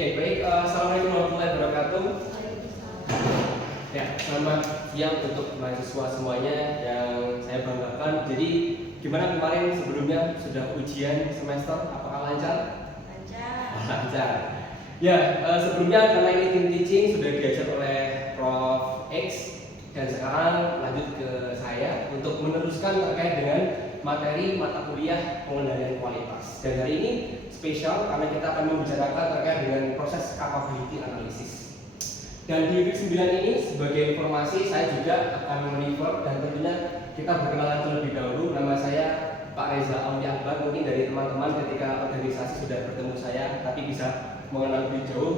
Oke, baik. Assalamualaikum warahmatullahi wabarakatuh. Ya, selamat siang untuk mahasiswa semuanya yang saya banggakan. Jadi, gimana kemarin sebelumnya sudah ujian semester? Apakah lancar? Lancar. Lancar. Ya, sebelumnya karena ini tim teaching sudah diajar oleh Prof. X dan sekarang lanjut ke saya untuk meneruskan terkait dengan materi mata kuliah pengendalian kualitas. Dan hari ini spesial karena kita akan membicarakan terkait dengan proses capability analysis. Dan di week 9 ini sebagai informasi saya juga akan refer dan tentunya kita berkenalan terlebih dahulu. Nama saya Pak Reza Aulia Akbar. Mungkin dari teman-teman ketika organisasi sudah bertemu saya tapi bisa mengenal lebih jauh.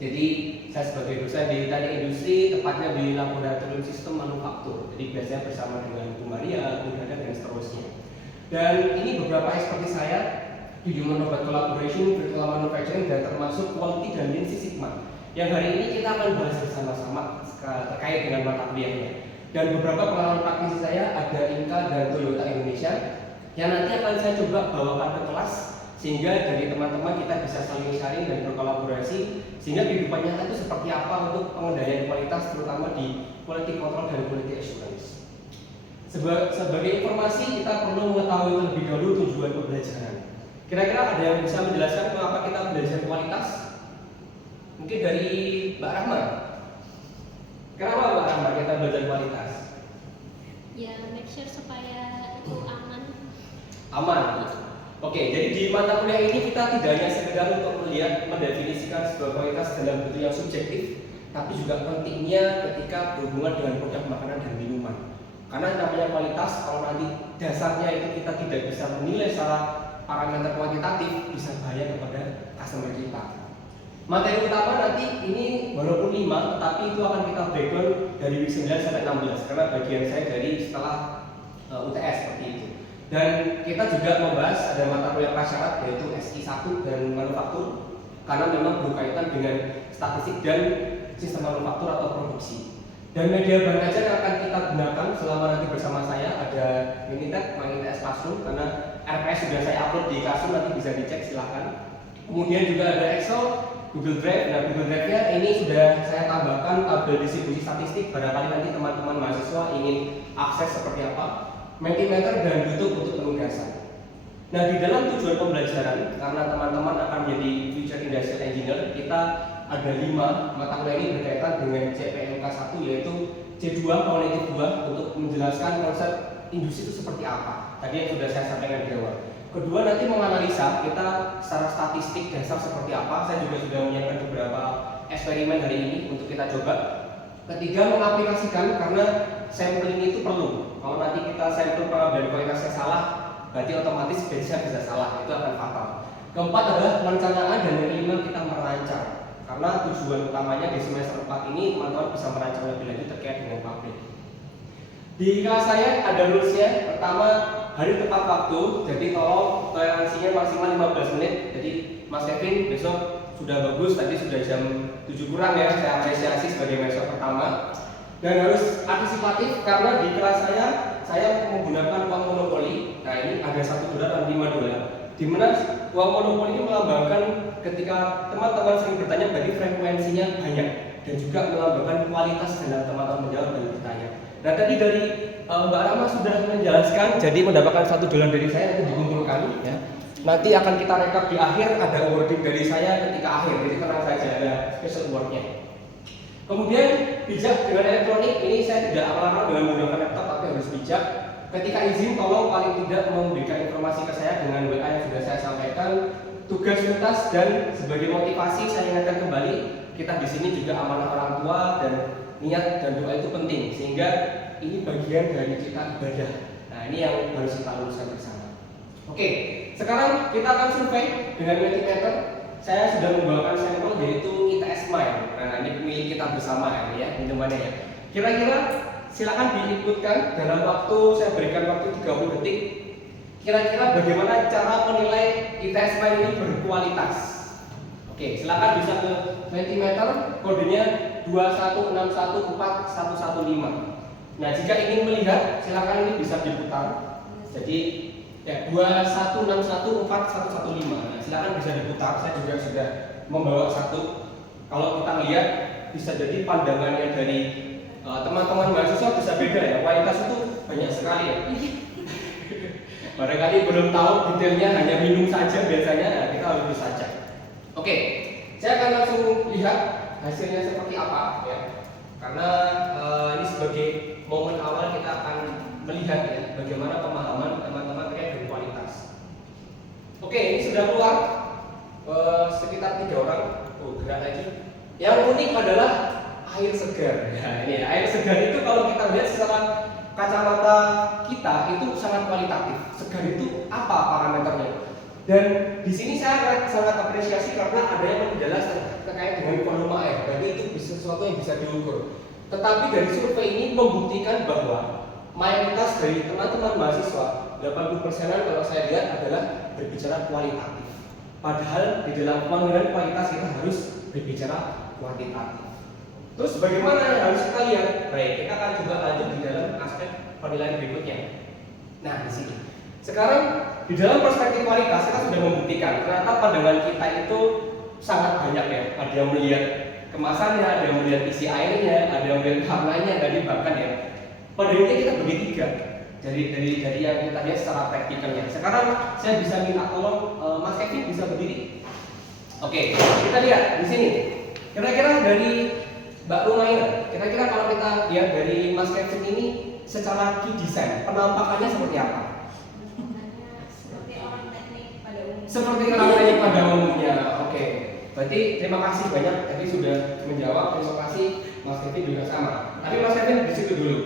Jadi saya sebagai dosen di teknik industri, tepatnya di laboratorium sistem manufaktur. Jadi biasanya bersama dengan Bu Maria, Bu Dada dan seterusnya. Dan ini beberapa expertise saya di Human Robot Collaboration, Virtual Manufacturing, dan termasuk Quality dan Lean Six Sigma. Yang hari ini kita akan bahas bersama-sama terkait dengan mata kuliahnya. Dan beberapa pengalaman praktisi saya ada Inka dan Toyota Indonesia yang nanti akan saya coba bawakan ke kelas sehingga dari teman-teman kita bisa saling sharing dan berkolaborasi sehingga kehidupan nyata itu seperti apa untuk pengendalian kualitas terutama di quality control dan quality assurance. Sebagai informasi kita perlu mengetahui terlebih dahulu tujuan pembelajaran. Kira-kira ada yang bisa menjelaskan mengapa kita belajar kualitas? Mungkin dari Mbak Rahma. Kenapa Mbak Rahma kita belajar kualitas? Ya, make sure supaya itu aman. Aman. Oke, jadi di mata kuliah ini kita tidak hanya sekedar untuk melihat mendefinisikan sebuah kualitas dalam bentuk yang subjektif, tapi juga pentingnya ketika berhubungan dengan produk makanan dan minuman. Karena namanya kualitas, kalau nanti dasarnya itu kita tidak bisa menilai secara parameter kuantitatif, bisa bahaya kepada customer kita. Materi utama nanti ini walaupun 5, tetapi itu akan kita breakdown dari week 9 sampai 16 karena bagian saya dari setelah UTS seperti itu. Dan kita juga membahas ada mata kuliah prasyarat yaitu SI1 dan manufaktur karena memang berkaitan dengan statistik dan sistem manufaktur atau produksi. Dan media bahan ajar yang akan kita gunakan selama nanti bersama saya ada Minitab, MyITS Classroom karena RPS sudah saya upload di Classroom, nanti bisa dicek silahkan. Kemudian juga ada Excel, Google Drive. Nah, Google Drive-nya ini sudah saya tambahkan tabel distribusi statistik barangkali nanti teman-teman mahasiswa ingin akses seperti apa. Mentimeter dan YouTube untuk penugasan. Nah, di dalam tujuan pembelajaran karena teman-teman akan menjadi future industrial engineer, kita ada 5 mata kuliah ini berkaitan dengan CPMK 1 yaitu C2 Kognitif 2 untuk menjelaskan konsep industri itu seperti apa. Tadi yang sudah saya sampaikan di awal. Kedua nanti menganalisa kita secara statistik dasar seperti apa. Saya juga sudah menyiapkan beberapa eksperimen hari ini untuk kita coba. Ketiga mengaplikasikan karena sampling itu perlu. Kalau nanti kita sampel pengambilan kualitasnya salah, berarti otomatis batch-nya bisa salah, itu akan fatal. Keempat adalah perencanaan dan yang kelima kita merancang. Karena tujuan utamanya di semester 4 ini teman-teman bisa merancang lebih lanjut terkait dengan pabrik. Di kelas saya ada rules-nya. Pertama, hari tepat waktu. Jadi tolong toleransinya maksimal 15 menit. Jadi Mas Kevin besok sudah bagus, tadi sudah jam 7 kurang ya, saya apresiasi sebagai mahasiswa pertama. Dan harus antisipatif karena di kelas saya menggunakan uang monopoli. Nah, ini ada $1 dan $5. Di mana uang monopoli ini melambangkan ketika teman-teman sering bertanya berarti frekuensinya banyak dan juga melambangkan kualitas dalam teman-teman menjawab dan bertanya. Nah, tadi dari Mbak Rama sudah menjelaskan, jadi mendapatkan $1 dari saya nanti dikumpulkan ya. Nanti akan kita rekap di akhir, ada awarding dari saya ketika akhir, jadi tenang saja ada special award-nya. Kemudian bijak dengan elektronik, ini saya tidak akan dengan menggunakan laptop tapi harus bijak. Ketika izin tolong paling tidak memberikan informasi ke saya dengan WA yang sudah saya sampaikan. Tugas tuntas dan sebagai motivasi saya ingatkan kembali, kita di sini juga amanah orang tua dan niat dan doa itu penting sehingga ini bagian dari kita ibadah. Nah, ini yang harus kita luruskan bersama. Oke, sekarang kita akan survei dengan Mentimeter. Saya sudah membawakan sampel yaitu ITS Mind. Nah, ini milik kita bersama ya, minumannya ya. Kira-kira silakan diikutkan dalam waktu, saya berikan waktu 30 detik. Kira-kira bagaimana cara menilai ITS Mind ini berkualitas? Oke, silakan bisa ke Mentimeter, kodenya 216141115. Nah, jika ingin melihat, silakan ini bisa diputar. Jadi ya 216141115. Nah, silakan bisa diputar. Saya juga sudah membawa satu. Kalau kita lihat bisa jadi pandangannya dari teman-teman mahasiswa bisa beda ya. Kualitas itu banyak sekali ya. Barangkali belum tahu detailnya, hanya minum saja biasanya, nah kita harus saja. Oke, saya akan langsung lihat hasilnya seperti apa ya. Karena ini sebagai momen awal kita akan melihat ya bagaimana pemahaman teman-teman terkait dengan kualitas. Oke, ini sudah keluar sekitar 3 orang. Oh, gerak lagi. Yang unik adalah air segar. Ya, ini air segar itu kalau kita lihat secara kacamata kita itu sangat kualitatif. Segar itu apa parameternya? Dan di sini saya sangat apresiasi karena ada yang menjelaskan terkait dengan volume air. Berarti itu sesuatu yang bisa diukur. Tetapi dari survei ini membuktikan bahwa mayoritas dari teman-teman mahasiswa 80%-an kalau saya lihat adalah berbicara kualitatif. Padahal di dalam penilaian kualitas kita harus berbicara kuantitatif. Terus bagaimana yang harus kita lihat? Baik, kita akan coba lanjut di dalam aspek penilaian berikutnya. Nah, di sini. Sekarang di dalam perspektif kualitas kita sudah membuktikan ternyata pandangan kita itu sangat banyak ya. Ada yang melihat kemasannya, ada yang melihat isi airnya, ada yang melihat warnanya, dan bahkan ya. Pada intinya kita bagi 3. Dari yang kita lihat secara praktikalnya. Sekarang saya bisa minta tolong Mas Kevin bisa berdiri. Oke, kita lihat di sini. Kira-kira dari Mbak Rumaina, kira-kira kalau kita lihat dari Mas Kevin ini secara key design, penampakannya seperti apa? Seperti orang teknik pada umumnya. Seperti orang teknik pada umumnya. Oke. Berarti terima kasih banyak tadi sudah menjawab. Terima kasih Mas Kevin juga sama. Tapi Mas Kevin di situ dulu.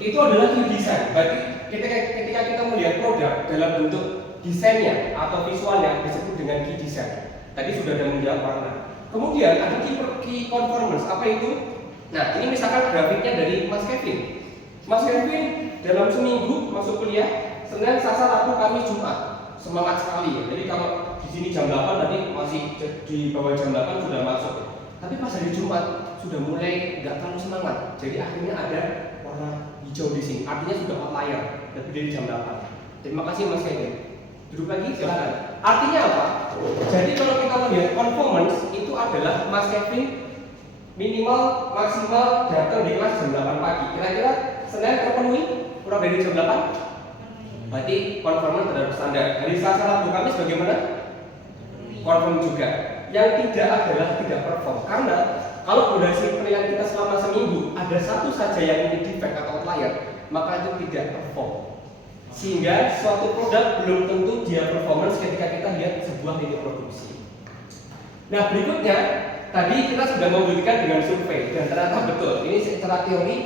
Itu adalah key design. Berarti ketika kita melihat produk dalam bentuk desainnya atau visualnya disebut dengan key design. Tadi sudah ada menjawab warna. Kemudian ada key performance. Apa itu? Nah, ini misalkan grafiknya dari Mas Kevin. Mas Kevin dalam seminggu masuk kuliah Senin, Selasa, Rabu, Kamis, Jumat. Semangat sekali ya. Jadi kalau di sini jam 8 tadi masih di bawah jam 8 sudah masuk. Tapi pas hari Jumat sudah mulai nggak terlalu semangat. Jadi akhirnya ada warna hijau di sini. Artinya sudah outlier lebih dari jam 8. Terima kasih Mas Kevin. Duduk lagi silakan. Artinya apa? Jadi kalau kita melihat performance itu adalah Mas Kevin minimal maksimal datang di kelas jam 8 pagi. Kira-kira Senin terpenuhi kurang dari jam 8? Berarti performance terhadap standar. Hari Selasa, Rabu, Kamis bagaimana? Confirm juga. Yang tidak adalah tidak perform. Karena kalau durasi penilaian kita selama seminggu ada satu saja yang ini defect atau outlier, maka itu tidak perform. Sehingga suatu produk belum tentu dia performance ketika kita lihat sebuah titik produksi. Nah berikutnya, tadi kita sudah membuktikan dengan survei dan ternyata betul. Ini secara teori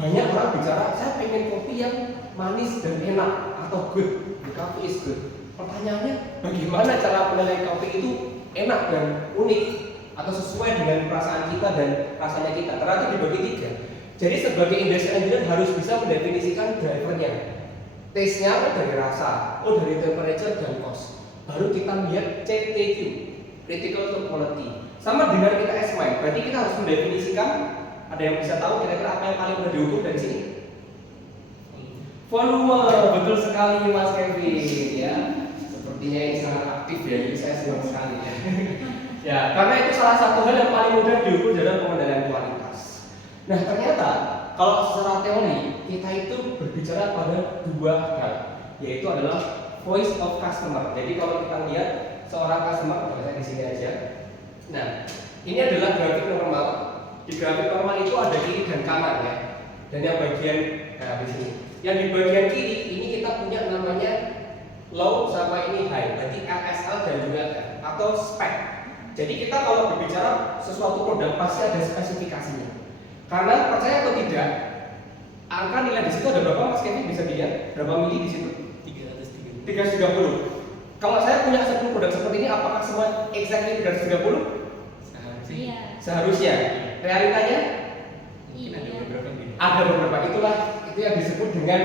banyak orang bicara, saya pengen kopi yang manis dan enak atau good, the coffee is good. Pertanyaannya, bagaimana cara penilaian kopi itu enak dan unik atau sesuai dengan perasaan kita dan rasanya kita? Ternyata dibagi 3. Jadi sebagai industrial engineer harus bisa mendefinisikan drivernya. Taste-nya dari rasa, dari temperature dan cost. Baru kita lihat CTQ, critical to quality. Sama dengan kita S-MINE, berarti kita harus mendefinisikan. Ada yang bisa tahu kira-kira apa yang paling mudah diukur dari sini? Volume, betul sekali Mas Kevin ya. Sepertinya ini sangat aktif ya, jadi saya senang sekali ya. Ya, karena itu salah satu hal yang paling mudah diukur dalam pengendalian kualitas. Nah ternyata kalau secara teori kita itu berbicara pada 2 hal, yaitu adalah voice of customer. Jadi kalau kita lihat seorang customer, saya di sini aja. Nah, ini adalah grafik normal. Di grafik normal itu ada kiri dan kanan ya. Dan yang bagian di sini. Yang di bagian kiri ini kita punya namanya low sama ini high. Berarti LSL dan juga atau spec. Jadi kita kalau berbicara sesuatu produk pasti ada spesifikasinya. Karena percaya atau tidak, angka nilai di situ ada berapa Mas Kevin bisa dilihat? Berapa mili di situ? 330. Kalau saya punya 10 produk seperti ini, apakah semua exactly 330? Iya. Seharusnya. Realitanya? Iya. Ada beberapa. Itulah itu yang disebut dengan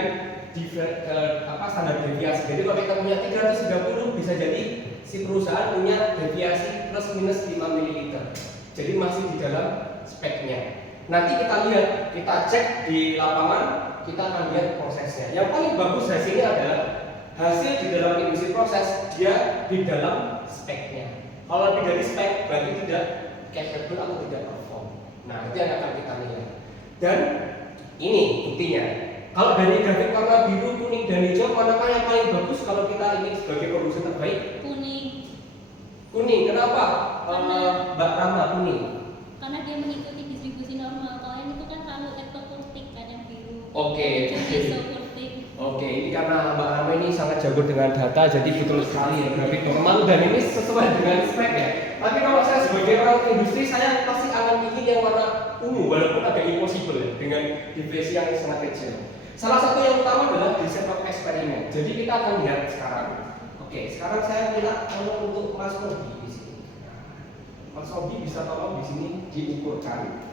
standar deviasi. Jadi kalau kita punya 330 bisa jadi si perusahaan punya deviasi plus minus 5 ml. Jadi masih di dalam speknya. Nanti kita lihat, kita cek di lapangan, kita akan lihat prosesnya. Yang paling bagus hasilnya adalah hasil di dalam industri proses dia di dalam speknya. Kalau lebih dari spek berarti tidak capable atau tidak perform. Nah, itu yang akan kita nilai. Dan ini buktinya. Kalau dari grafik warna biru, kuning, dan hijau, manakah yang paling bagus kalau kita ingin sebagai produsen terbaik? Kuning. Kuning. Kenapa? Mbak Rama kuning. Karena dia mengikuti distribusi normal. Kalau yang itu kan terlalu etokurtik, kadang biru. Oke. Isokurtik. Oke, ini karena Mbak Rama ini sangat jago dengan data, jadi betul sekali ya grafik normal dan ini sesuai dengan spek ya. Tapi kalau saya sebagai orang industri, saya pasti akan ingin yang warna ungu, walaupun agak impossible ya, dengan divisi yang sangat kecil. Salah satu yang utama adalah di set of eksperimen. Jadi kita akan lihat sekarang. Oke, sekarang saya minta tolong untuk Mas Robi di sini. Mas Robi bisa tolong di sini diukurkan.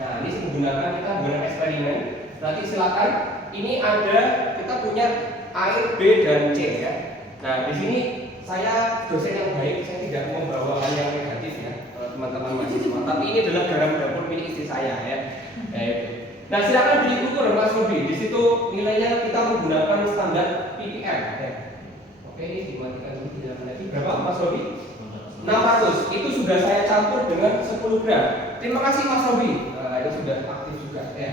Nah, ini menggunakan kita menggunakan eksperimen. Nanti silakan. Ini ada kita punya air B dan C ya. Nah, di sini saya dosen yang baik, saya tidak membawa hal yang negatif ya, teman-teman mahasiswa. Tapi ini adalah garam dapur milik istri saya ya. Itu. Nah, silakan diukur Mas Robi. Di situ nilainya kita menggunakan standar ppm ya. Oke, ini dimatikan dulu tidak lagi. Berapa Mas Robi? 600. Itu sudah saya campur dengan 10 gram. Terima kasih Mas Robi. Ini sudah aktif juga ya.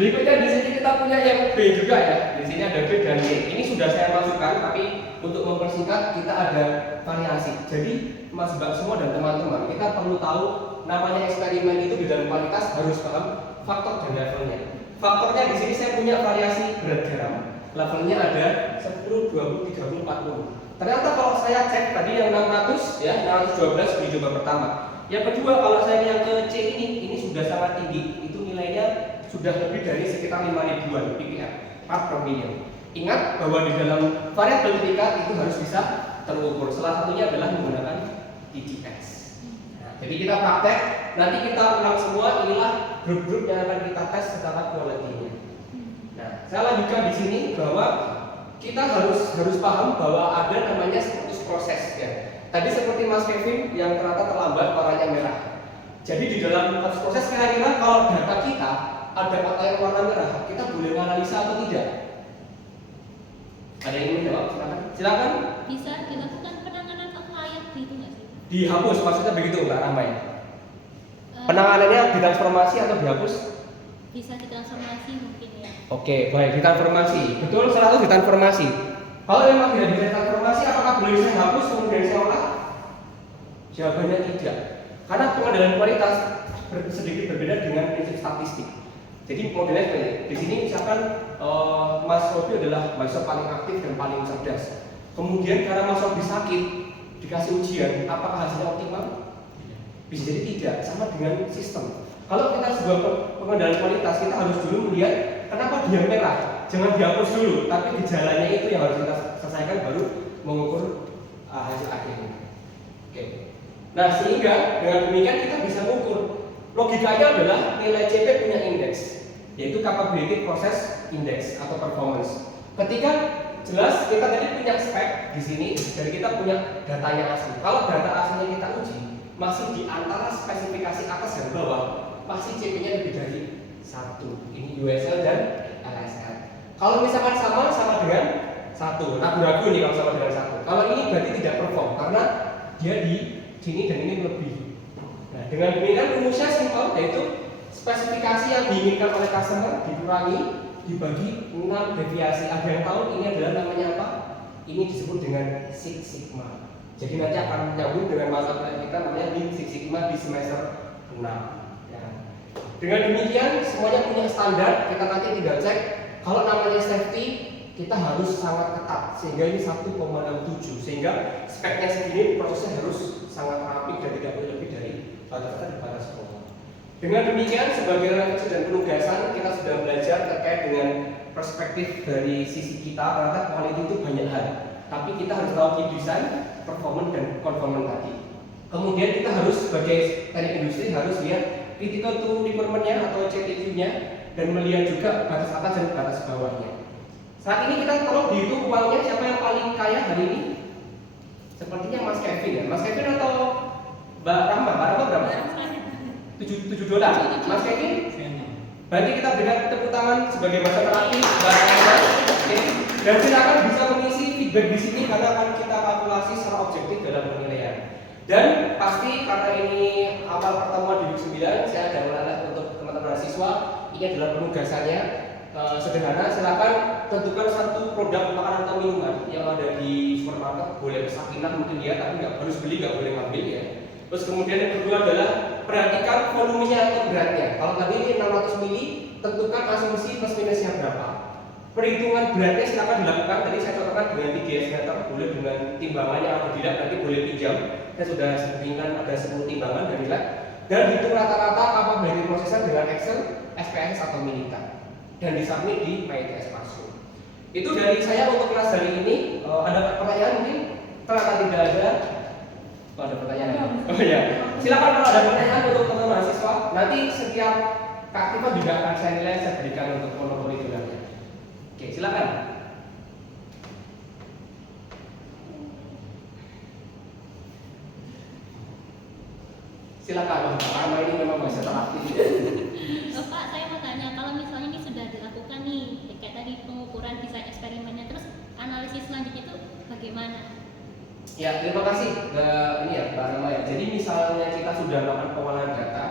Berikutnya di sini kita punya yang B juga ya. Di sini ada B dan C. Ini sudah saya masukkan, tapi untuk mempersingkat kita ada variasi. Jadi Mas Mbak semua dan teman-teman, kita perlu tahu namanya eksperimen itu di dalam kualitas harus paham faktor dan levelnya. Faktornya di sini saya punya variasi berat garam. Levelnya ada 10, 20, 30, 40. Ternyata kalau saya cek tadi yang 600 ya, 612 di coba pertama. Yang kedua kalau saya yang ke C ini sudah sangat tinggi. Itu nilainya sudah lebih dari sekitar 5 ribuan ppm part per million. Ingat bahwa di dalam variabel ketika itu harus bisa terukur. Salah satunya adalah menggunakan TDS. Nah, jadi kita praktek, nanti kita ulang semua. Inilah grup-grup yang akan kita tes secara quality-nya. Nah, saya lanjutkan di sini bahwa kita harus paham bahwa ada namanya status proses ya. Tadi seperti Mas Kevin yang ternyata terlambat warnanya merah. Jadi di dalam status proses kira-kira kalau data kita ada kata yang warna merah, kita boleh menganalisa atau tidak? Ada yang ingin menjawab? Silakan. Silakan. Bisa dilakukan penanganan outlier gitu nggak sih? Dihapus, maksudnya begitu Mbak Ramai? Penanganannya ditransformasi atau dihapus? Bisa ditransformasi mungkin ya. Oke, baik, ditransformasi. Betul, 100 ditransformasi. Kalau memang tidak bisa ditransformasi, apakah boleh saya hapus kemudian saya olah? Jawabannya tidak. Karena pengendalian kualitas sedikit berbeda dengan prinsip statistik. Jadi modelnya seperti ini. Di sini misalkan Mas Robi adalah mahasiswa paling aktif dan paling cerdas. Kemudian karena Mas Robi sakit, dikasih ujian, apakah hasilnya optimal? Bisa jadi tidak, sama dengan sistem. Kalau kita sebuah pengendalian kualitas, kita harus dulu melihat kenapa dia merah. Jangan dihapus dulu, tapi gejalanya itu yang harus kita selesaikan baru mengukur hasil akhirnya. Oke. Nah, sehingga dengan demikian kita bisa mengukur. Logikanya adalah nilai CP punya indeks, yaitu capability process index atau performance. Ketika jelas kita tadi punya spek di sini, dan kita punya datanya asli. Kalau data aslinya kita uji masih di antara spesifikasi atas dan bawah, pasti CP-nya lebih dari 1. Ini USL dan LSL. Kalau misalkan sama dengan 1, ragu-ragu nih kalau sama dengan 1. Kalau ini berarti tidak perform karena dia di sini dan ini lebih. Nah, dengan demikian rumusnya simpel, yaitu spesifikasi yang diinginkan oleh customer dikurangi dibagi 6 deviasi. Ada yang tahu ini adalah namanya apa? Ini disebut dengan Six Sigma. Jadi nanti akan menyambung dengan mata kuliah kita namanya Lean Six Sigma di semester 6. Ya. Dengan demikian semuanya punya standar. Kita nanti tinggal cek. Kalau namanya safety kita harus sangat ketat sehingga ini 1,67 sehingga speknya segini prosesnya harus sangat rapi dan tidak boleh lebih dari batas di batas sekolah. Dengan demikian sebagai refleksi dan penugasan kita sudah belajar terkait dengan perspektif dari sisi kita. Ternyata quality itu banyak hal, tapi kita harus tahu di desain, performance dan conformance tadi. Kemudian kita harus sebagai teknik industri harus lihat critical to requirement-nya atau CTQ-nya dan melihat juga batas atas dan batas bawahnya. Saat ini kita tolong dihitung uangnya siapa yang paling kaya hari ini? Sepertinya Mas Kevin ya. Mas Kevin atau Mbak Rahma? Mbak Rahma berapa? $7. Mas Kevin? Berarti kita berikan tepuk tangan sebagai masa terakhir Mbak Rahma. Dan silakan bisa mengisi feedback di sini karena akan kita kalkulasi secara objektif dalam penilaian. Dan pasti karena ini awal pertemuan di 9, saya ada menanah untuk teman-teman mahasiswa, ini adalah penugasannya. Sederhana, silakan tentukan satu produk makanan atau minuman yang ada di supermarket, boleh Sakinah mungkin ya, tapi nggak harus beli, nggak boleh ngambil ya. Terus kemudian yang kedua adalah perhatikan volumenya atau beratnya. Kalau tadi ini 600 mili, tentukan asumsi plus minusnya berapa. Perhitungan beratnya silakan dilakukan. Tadi saya contohkan dengan 3 meter, boleh dengan timbangannya yang ada di lab, nanti boleh pinjam. Saya sudah sebutkan ada 10 timbangan dari lab. Dan hitung rata-rata capability processor dengan Excel, SPSS atau Minita. Dan disubmit di MyITS Classroom. Itu dari saya untuk kelas hari ini. Ada pertanyaan mungkin? Ternyata tidak ada. Oh, ada pertanyaan. Oh ya. Silakan kalau ada pertanyaan untuk teman mahasiswa. Nanti setiap keaktifan juga akan saya nilai, saya berikan untuk monopoli gelarnya. Oke, silakan. Silakan, karena ini memang masih teraktif. Pak, saya mau tanya, kalau misalnya ini sudah dilakukan nih, kayak tadi pengukuran desain eksperimennya, terus analisis selanjutnya itu bagaimana? Ya, terima kasih ini ya Mbak Rama ya. Jadi misalnya kita sudah melakukan pengolahan data,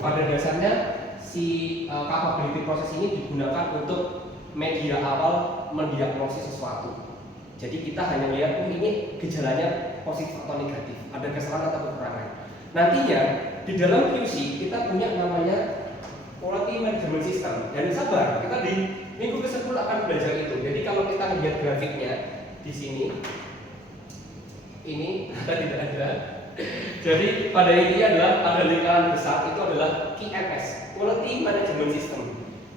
pada dasarnya si capability proses ini digunakan untuk media awal mendiagnosis sesuatu. Jadi kita hanya melihat ini gejalanya positif atau negatif, ada kesalahan atau kekurangan. Nantinya di dalam QC kita punya namanya quality management system. Dan sabar, kita di minggu ke-10 akan belajar itu. Jadi kalau kita lihat grafiknya di sini, ini tidak ada. Jadi pada intinya adalah ada lingkaran besar itu adalah QMS, quality management system.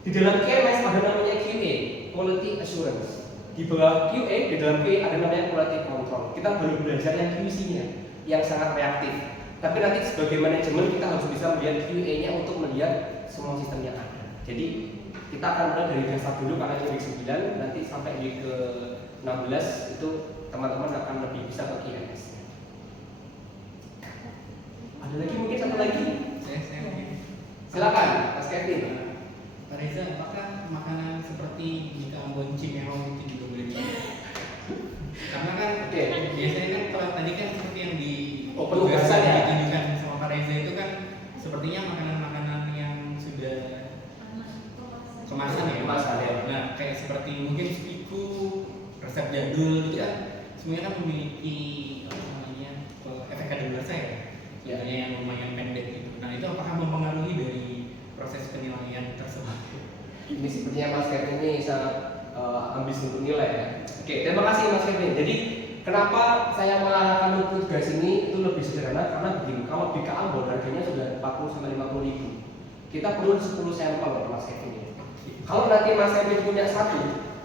Di dalam QMS ada namanya QA, quality assurance. Di bawah QA, di dalam QA ada namanya quality control. Kita baru belajar yang QC-nya, yang sangat reaktif. Tapi nanti sebagai manajemen kita harus bisa melihat QA-nya untuk melihat semua sistem yang ada. Jadi kita akan mulai dari dasar dulu karena ini week 9, nanti sampai week ke 16 itu teman-teman akan lebih bisa ke QMS. Ada lagi mungkin satu lagi? Saya mungkin. Silakan, Mas Kevin. Pak Reza, apakah makanan seperti jika bonceng memang itu juga boleh dicoba? Karena kan biasanya kan kalau tadi kan seperti yang di penugasan ya ditunjukkan sama Pak Reza itu kan sepertinya makanan-makanan yang sudah kemasan ya. Kemasan ya. Nah, kayak seperti mungkin spiku, resep jadul itu kan semuanya kan memiliki apa namanya efek kadaluarsa ya, yang lumayan pendek gitu. Nah, itu apakah mempengaruhi dari proses penilaian tersebut? Ini sepertinya Mas Kevin ini sangat ambis untuk nilai ya. Oke, terima kasih Mas Kevin. Jadi kenapa saya mengarahkan untuk tugas ini itu lebih sederhana karena begini, kalau BK Ambon harganya sudah 40-50 ribu. Kita perlu 10 sampel loh Mas Kevin ini. Kalau nanti Mas Kevin punya satu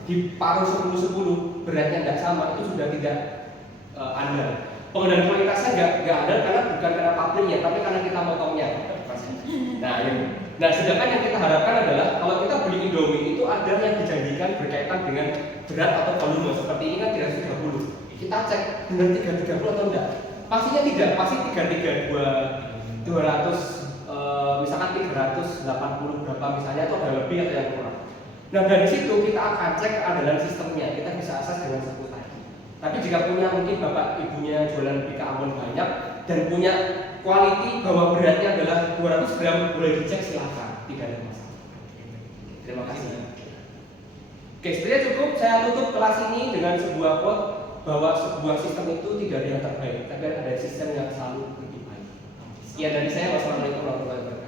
diparuh 10-10 beratnya tidak sama, itu sudah tidak andal. Pengendalian kualitasnya nggak andal karena bukan karena pabriknya, tapi karena kita motongnya. Nah ini. Nah sedangkan yang kita harapkan adalah kalau kita beli Indomie itu ada yang dijanjikan berkaitan dengan berat atau volume seperti ini kan 330. Kita cek benar 330 atau enggak? Pastinya tidak, pasti 332 200 misalkan 380 berapa misalnya itu ada lebih atau yang kurang. Nah dari situ kita akan cek keandalan sistemnya, kita bisa akses dengan sebut tadi. Tapi jika punya mungkin bapak ibunya jualan BK Ambon banyak dan punya quality bahwa beratnya adalah 200 gram boleh dicek silahkan, tidak ada masalah. Terima kasih. Oke, sebenarnya cukup saya tutup kelas ini dengan sebuah quote bahwa sebuah sistem itu tidak ada yang terbaik, tapi ada sistem yang selalu lebih baik. Sekian dari saya. Wassalamualaikum warahmatullahi wabarakatuh.